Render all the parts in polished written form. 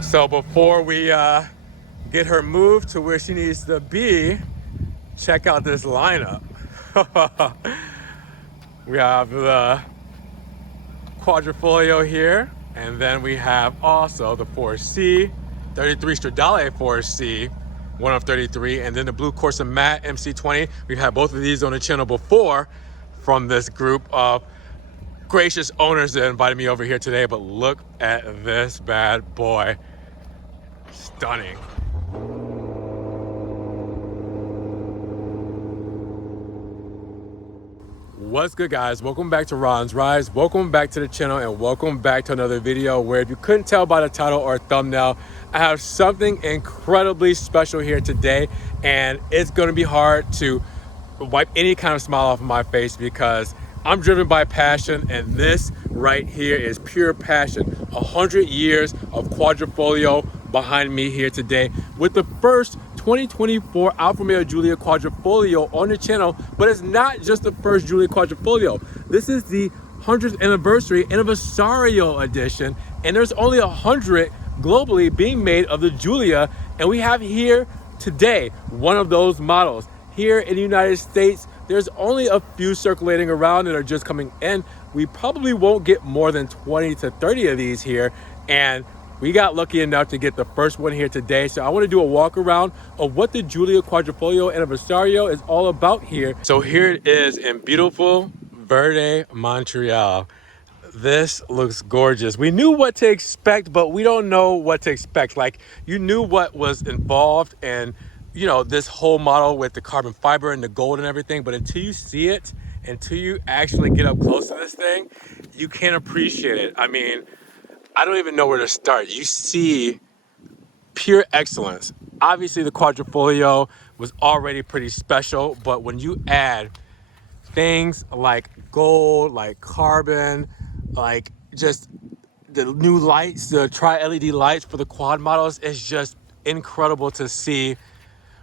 So before we get her moved to where she needs to be, check out this lineup. We have the Quadrifoglio here, and then we have also the 4C, 33 Stradale 4C, one of 33, and then the Blue Corsa Matte MC20. We've had both of these on the channel before from this group of gracious owners that invited me over here today, but look at this bad boy. Stunning. What's good, guys? Welcome back to Ron's Rides. Welcome back to the channel, and welcome back to another video where, if you couldn't tell by the title or thumbnail, I have something incredibly special here today, and it's going to be hard to wipe any kind of smile off of my face because I'm driven by passion, and this right here is pure passion. 100 years of Quadrifoglio behind me here today with the first 2024 Alfa Romeo Giulia Quadrifoglio on the channel. But it's not just the first Giulia Quadrifoglio. This is the 100th anniversary Anniversario edition, and there's only 100 globally being made of the Giulia, and we have here today one of those models. Here in the United States, there's only a few circulating around that are just coming in. We probably won't get more than 20 to 30 of these here, and we got lucky enough to get the first one here today. So I want to do a walk around of what the Giulia Quadrifoglio Anniversario is all about here. So here it is in beautiful Verde Montreal. This looks gorgeous. We knew what to expect, but we don't know what to expect. Like, you knew what was involved in, you know, this whole model with the carbon fiber and the gold and everything, but until you see it, until you actually get up close to this thing, you can't appreciate it. I mean, I don't even know where to start. You see pure excellence. Obviously the Quadrifoglio was already pretty special, but when you add things like gold, like carbon, like just the new lights, the tri-LED lights for the quad models, is just incredible to see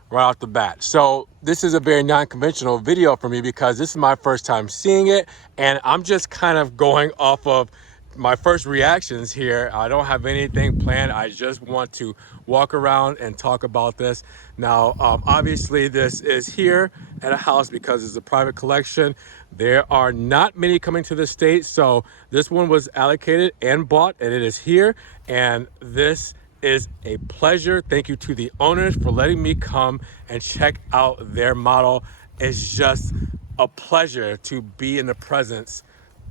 right off the bat. So this is a very non-conventional video for me because this is my first time seeing it, and I'm just kind of going off of my first reactions here. I don't have anything planned. I just want to walk around and talk about this. Now, obviously this is here at a house because it's a private collection. There are not many coming to the States, so this one was allocated and bought, and it is here, and this is a pleasure. Thank you to the owners for letting me come and check out their model. It's just a pleasure to be in the presence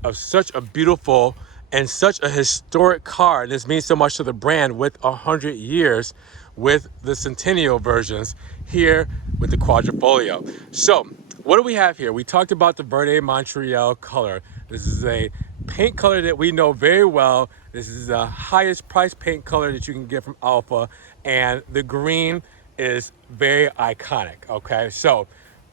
of such a beautiful and such a historic car. This means so much to the brand with 100 years with the Centennial versions here with the Quadrifoglio. So what do we have here? We talked about the Verde Montreal color. This is a paint color that we know very well. This is the highest price paint color that you can get from Alfa, and the green is very iconic. Okay, so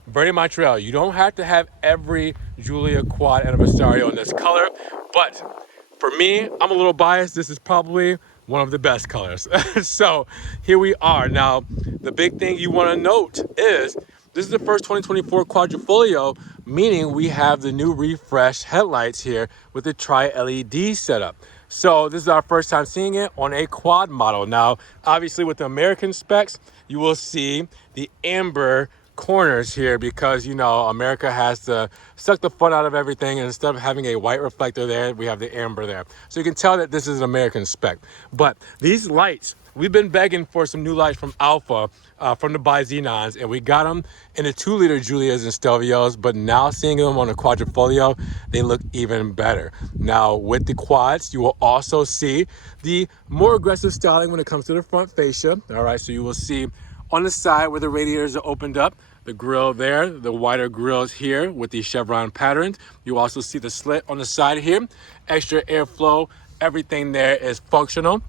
Verde Montreal, you don't have to have every Giulia Quad Anniversario in this color, but for me, I'm a little biased. This is probably one of the best colors. So here we are. Now, the big thing you want to note is this is the first 2024 Quadrifoglio, meaning we have the new refreshed headlights here with the tri-LED setup. So this is our first time seeing it on a quad model. Now, obviously with the American specs, you will see the amber corners here because, you know, America has to suck the fun out of everything, and instead of having a white reflector there, we have the amber there. So you can tell that this is an American spec. But these lights, we've been begging for some new lights from Alfa, from the bi-xenons, and we got them in the 2-liter Giulias and Stelvios, but now seeing them on the Quadrifoglio, they look even better. Now with the quads, you will also see the more aggressive styling when it comes to the front fascia. All right, so you will see on the side where the radiators are opened up, the grille there, the wider grills here with the chevron patterns. You also see the slit on the side here, extra airflow, everything there is functional.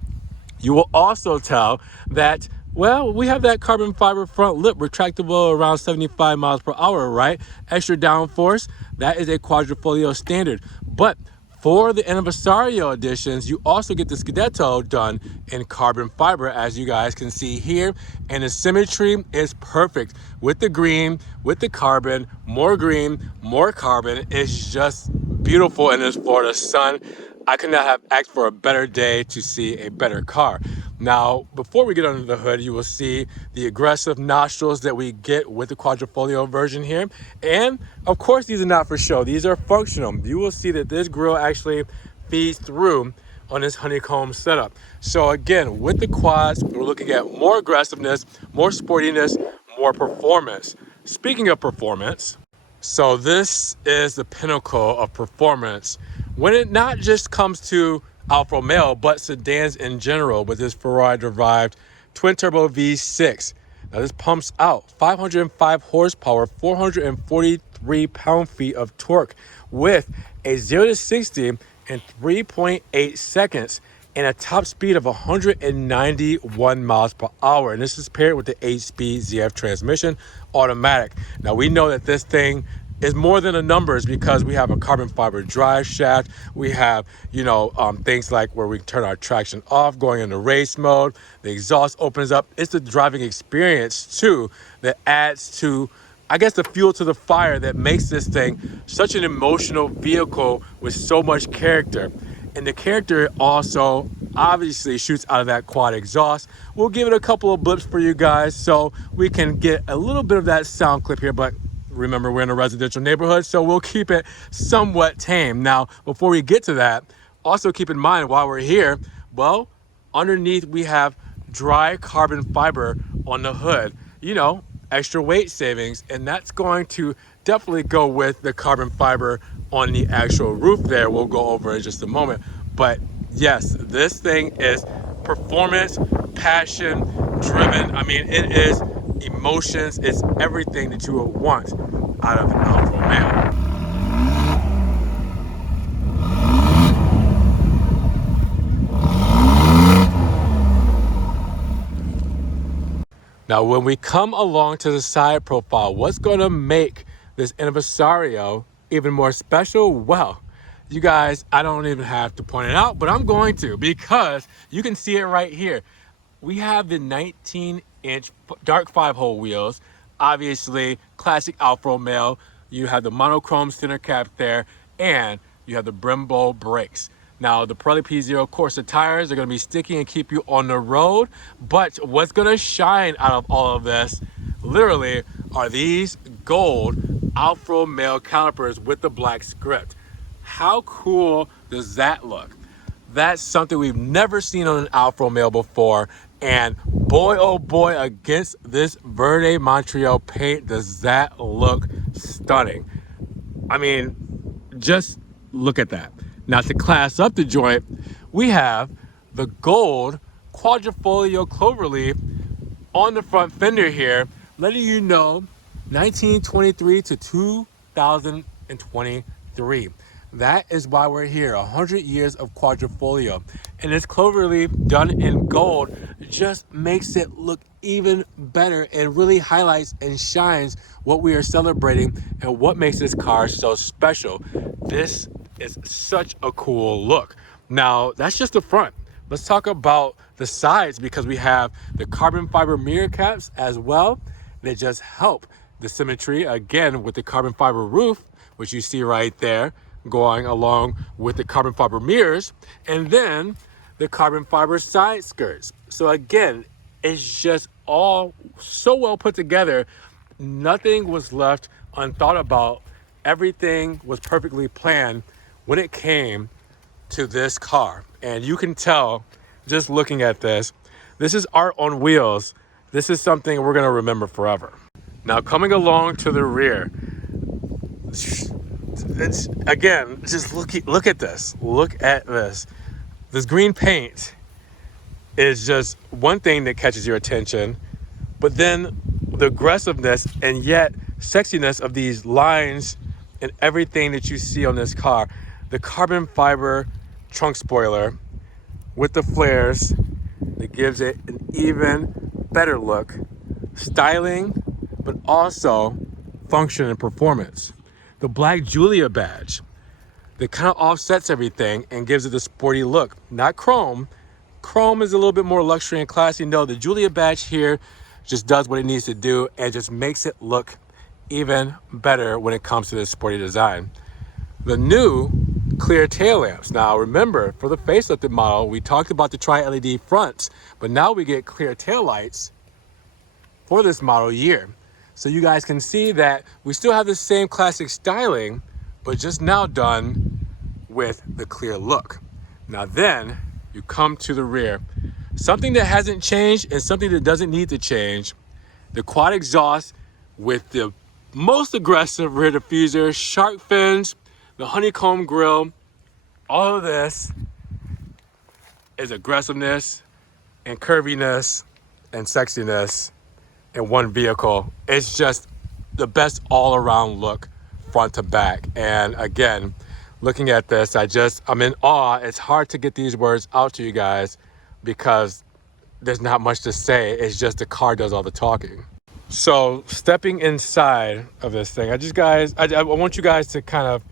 You will also tell that, well, we have that carbon fiber front lip, retractable around 75 miles per hour, right? Extra downforce, that is a Quadrifoglio standard. But for the Anniversario editions, you also get the Scudetto done in carbon fiber, as you guys can see here. And the symmetry is perfect with the green, with the carbon, more green, more carbon. It's just beautiful in this Florida sun. I could not have asked for a better day to see a better car. Now, before we get under the hood, you will see the aggressive nostrils that we get with the Quadrifoglio version here. And of course, these are not for show. These are functional. You will see that this grille actually feeds through on this honeycomb setup. So again, with the quads, we're looking at more aggressiveness, more sportiness, more performance. Speaking of performance, so this is the pinnacle of performance when it not just comes to Alfa Romeo, but sedans in general with this Ferrari-derived twin-turbo V6. Now this pumps out 505 horsepower, 443 pound-feet of torque with a 0 to 60 in 3.8 seconds and a top speed of 191 miles per hour. And this is paired with the 8-speed ZF transmission automatic. Now we know that this thing is more than the numbers because we have a carbon fiber drive shaft. We have, things like where we turn our traction off, going into race mode. The exhaust opens up. It's the driving experience too that adds to, I guess, the fuel to the fire that makes this thing such an emotional vehicle with so much character. And the character also obviously shoots out of that quad exhaust. We'll give it a couple of blips for you guys so we can get a little bit of that sound clip here, but remember, we're in a residential neighborhood, so we'll keep it somewhat tame. Now, before we get to that, also keep in mind while we're here, well, underneath we have dry carbon fiber on the hood, extra weight savings, and that's going to definitely go with the carbon fiber on the actual roof there. We'll go over in just a moment. But yes, this thing is performance, passion driven. I mean, it is emotions. It's everything that you would want out of an Alfa Romeo. Now, when we come along to the side profile, what's going to make this Anniversario even more special? Well, you guys, I don't even have to point it out, but I'm going to, because you can see it right here. We have the 19-inch dark 5-hole wheels, obviously classic Alfa Romeo. You have the monochrome center cap there, and you have the Brembo brakes. Now, the Pirelli P0 Corsa tires are going to be sticky and keep you on the road, but what's going to shine out of all of this, literally, are these gold Alfa Romeo calipers with the black script. How cool does that look? That's something we've never seen on an Alfa Romeo before, and boy, oh boy, against this Verde Montreal paint, does that look stunning. I mean, just look at that. Now, to class up the joint, we have the gold Quadrifoglio cloverleaf on the front fender here, letting you know 1923 to 2023. That is why we're here, 100 years of Quadrifoglio. And this cloverleaf done in gold just makes it look even better and really highlights and shines what we are celebrating and what makes this car so special. This is such a cool look. Now, that's just the front. Let's talk about the sides, because we have the carbon fiber mirror caps as well. They just help the symmetry, again, with the carbon fiber roof, which you see right there, going along with the carbon fiber mirrors, and then the carbon fiber side skirts. So again, it's just all so well put together. Nothing was left unthought about. Everything was perfectly planned when it came to this car. And you can tell just looking at this, this is art on wheels. This is something we're gonna remember forever. Now, coming along to the rear, it's again, just look at this. Look at this. This green paint is just one thing that catches your attention, but then the aggressiveness and yet sexiness of these lines and everything that you see on this car. The carbon fiber trunk spoiler with the flares that gives it an even better look, styling, but also function and performance. The black Giulia badge that kind of offsets everything and gives it a sporty look. Not chrome. Chrome is a little bit more luxury and classy. No, the Giulia badge here just does what it needs to do and just makes it look even better when it comes to this sporty design. The new clear tail lamps. Now remember, for the facelifted model, we talked about the tri-LED fronts, but now we get clear tail lights for this model year. So you guys can see that we still have the same classic styling, but just now done with the clear look. Now then you come to the rear. Something that hasn't changed and something that doesn't need to change. The quad exhaust with the most aggressive rear diffuser, shark fins, the honeycomb grille. All of this is aggressiveness and curviness and sexiness in one vehicle. It's just the best all-around look front to back. And again, looking at this, I'm in awe. It's hard to get these words out to you guys because there's not much to say. It's just the car does all the talking. So stepping inside of this thing, I want you guys to kind of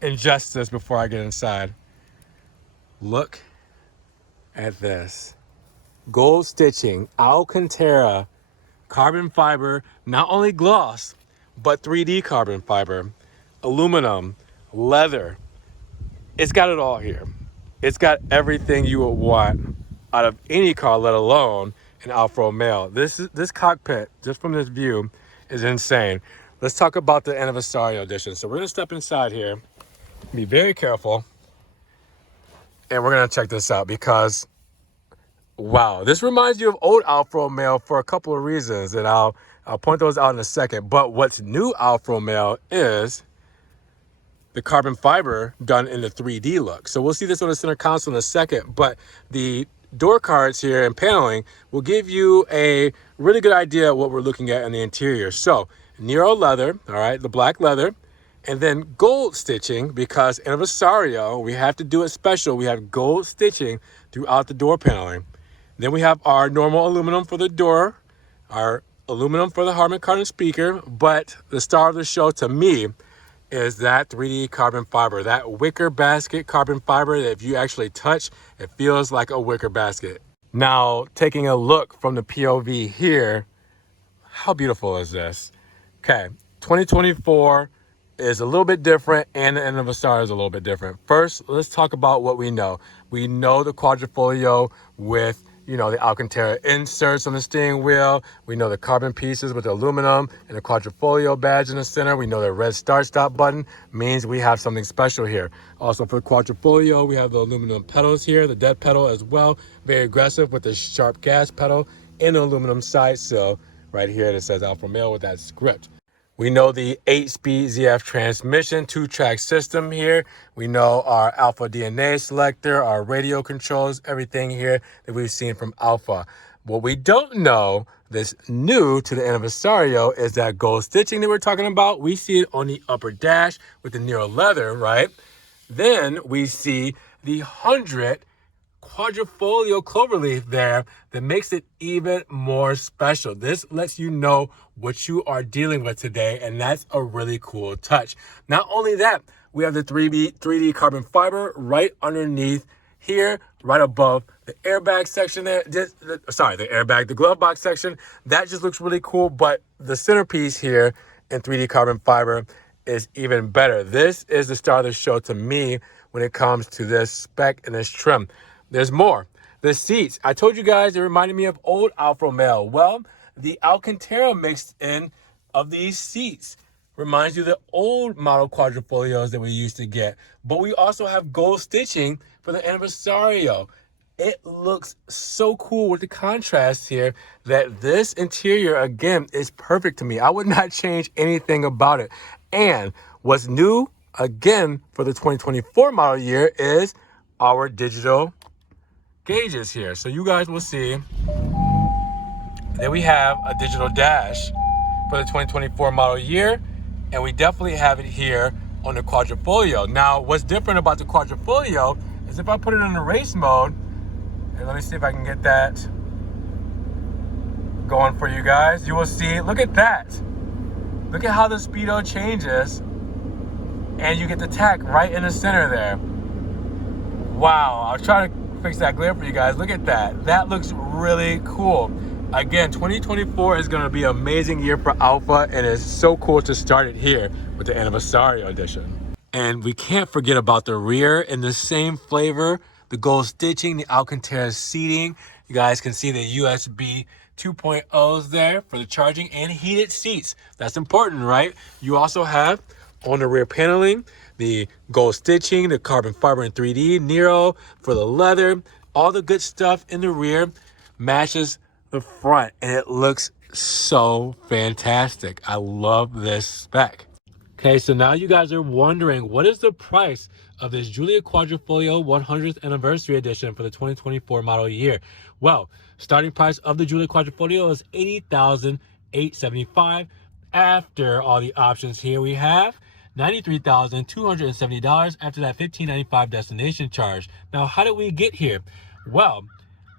ingest this before I get inside. Look at this. Gold stitching, Alcantara, carbon fiber, not only gloss, but 3D carbon fiber, aluminum, leather. It's got it all here. It's got everything you would want out of any car, let alone an Alfa Romeo. This cockpit, just from this view, is insane. Let's talk about the Anniversario edition. So we're gonna step inside here, be very careful, and we're gonna check this out because, wow, this reminds you of old Alfa Romeo for a couple of reasons, and I'll point those out in a second. But what's new Alfa Romeo is the carbon fiber done in the 3D look. So we'll see this on the center console in a second, but the door cards here and paneling will give you a really good idea of what we're looking at in the interior. So Nero leather, all right, the black leather, and then gold stitching, because Anniversario, we have to do it special. We have gold stitching throughout the door paneling. Then we have our normal aluminum for the door, our aluminum for the Harman Kardon speaker, but the star of the show to me is that 3D carbon fiber, that wicker basket carbon fiber that if you actually touch, it feels like a wicker basket. Now, taking a look from the POV here, how beautiful is this? Okay, 2024 is a little bit different, and the Anniversario is a little bit different. First, let's talk about what we know. We know the Quadrifoglio with, you know, the Alcantara inserts on the steering wheel. We know the carbon pieces with the aluminum and the Quadrifoglio badge in the center. We know the red start-stop button means we have something special here. Also for the Quadrifoglio, we have the aluminum pedals here, the dead pedal as well. Very aggressive with the sharp gas pedal and the aluminum side sill right here that says Alfa Romeo with that script. We know the 8-speed ZF transmission, 2-track system here. We know our Alpha DNA selector, our radio controls, everything here that we've seen from Alpha. What we don't know that's new to the Anniversario is that gold stitching that we're talking about. We see it on the upper dash with the Nero leather, right? Then we see the 100 Quadrifoglio cloverleaf there that makes it even more special. This lets you know what you are dealing with today, and that's a really cool touch. Not only that, we have the 3D carbon fiber right underneath here, right above the airbag section there. The glove box section. That just looks really cool, but the centerpiece here in 3D carbon fiber is even better. This is the star of the show to me when it comes to this spec and this trim. There's more. The seats. I told you guys it reminded me of old Alfa Romeo. Well, the Alcantara mixed in of these seats reminds you of the old model Quadrifoglios that we used to get. But we also have gold stitching for the Anniversario. It looks so cool with the contrast here that this interior, again, is perfect to me. I would not change anything about it. And what's new, again, for the 2024 model year is our digital gauges here. So you guys will see that we have a digital dash for the 2024 model year, and we definitely have it here on the Quadrifoglio. Now, what's different about the Quadrifoglio is if I put it in the race mode, and let me see if I can get that going for you guys, you will see, look at that. Look at how the speedo changes, and you get the tach right in the center there. Wow, I'll try to fix that glare for you guys. Look at that. That looks really cool. Again, 2024 is going to be an amazing year for Alfa, and it's so cool to start it here with the Anniversario edition. And we can't forget about the rear in the same flavor, the gold stitching, the Alcantara seating. You guys can see the USB 2.0s there for the charging and heated seats. That's important, right? You also have on the rear paneling, the gold stitching, the carbon fiber and 3D, Nero for the leather, all the good stuff in the rear matches the front and it looks so fantastic. I love this spec. Okay, so now you guys are wondering, what is the price of this Giulia Quadrifoglio 100th Anniversary Edition for the 2024 model year? Well, starting price of the Giulia Quadrifoglio is $80,875. After all the options here, we have $93,270. After that, $1,595 destination charge. Now, how did we get here? Well,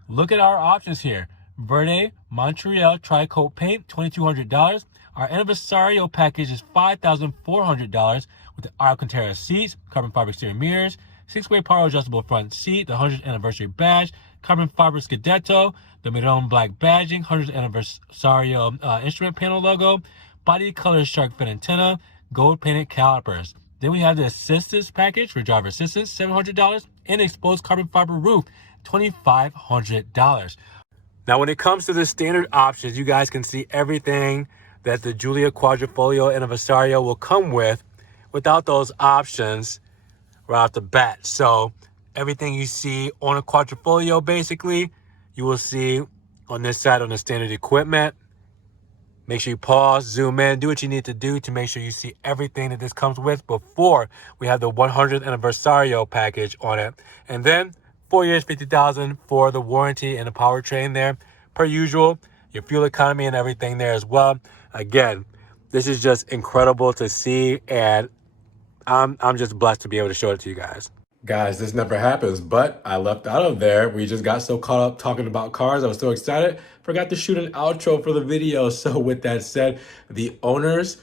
look at our options here. Verde Montreal Tri-Coat Paint, $2,200. Our Anniversario package is $5,400 with the Alcantara seats, carbon fiber exterior mirrors, 6-way power adjustable front seat, the 100th anniversary badge, carbon fiber Scudetto, the Maroon black badging, 100th Anniversario instrument panel logo, body color shark fin antenna, gold painted calipers. Then we have the assistance package for driver assistance, $700, and exposed carbon fiber roof, $2,500. Now, when it comes to the standard options, you guys can see everything that the Giulia Quadrifoglio Anniversario will come with without those options right off the bat. So everything you see on a Quadrifoglio, basically, you will see on this side on the standard equipment. Make sure you pause, zoom in, do what you need to do to make sure you see everything that this comes with before we have the 100th Anniversario package on it. And then 4 years, 50,000 for the warranty and the powertrain there. Per usual, your fuel economy and everything there as well. Again, this is just incredible to see, and I'm just blessed to be able to show it to you guys. Guys, this never happens, but I left out of there. We just got so caught up talking about cars. I was so excited. Forgot to shoot an outro for the video. So with that said, the owners,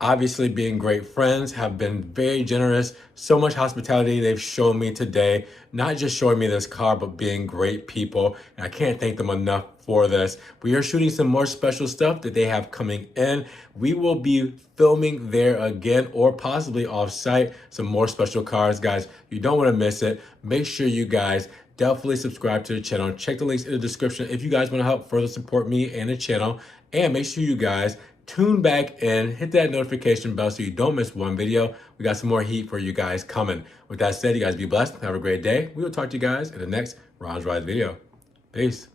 obviously being great friends, have been very generous. So much hospitality they've shown me today. Not just showing me this car, but being great people. And I can't thank them enough for this. We are shooting some more special stuff that they have coming in. We will be filming there again or possibly off-site some more special cars. Guys, you don't want to miss it. Make sure you guys definitely subscribe to the channel. Check the links in the description if you guys want to help further support me and the channel. And make sure you guys tune back in, hit that notification bell so you don't miss one video. We got some more heat for you guys coming. With that said, you guys be blessed. Have a great day. We will talk to you guys in the next Ron's Ride video. Peace.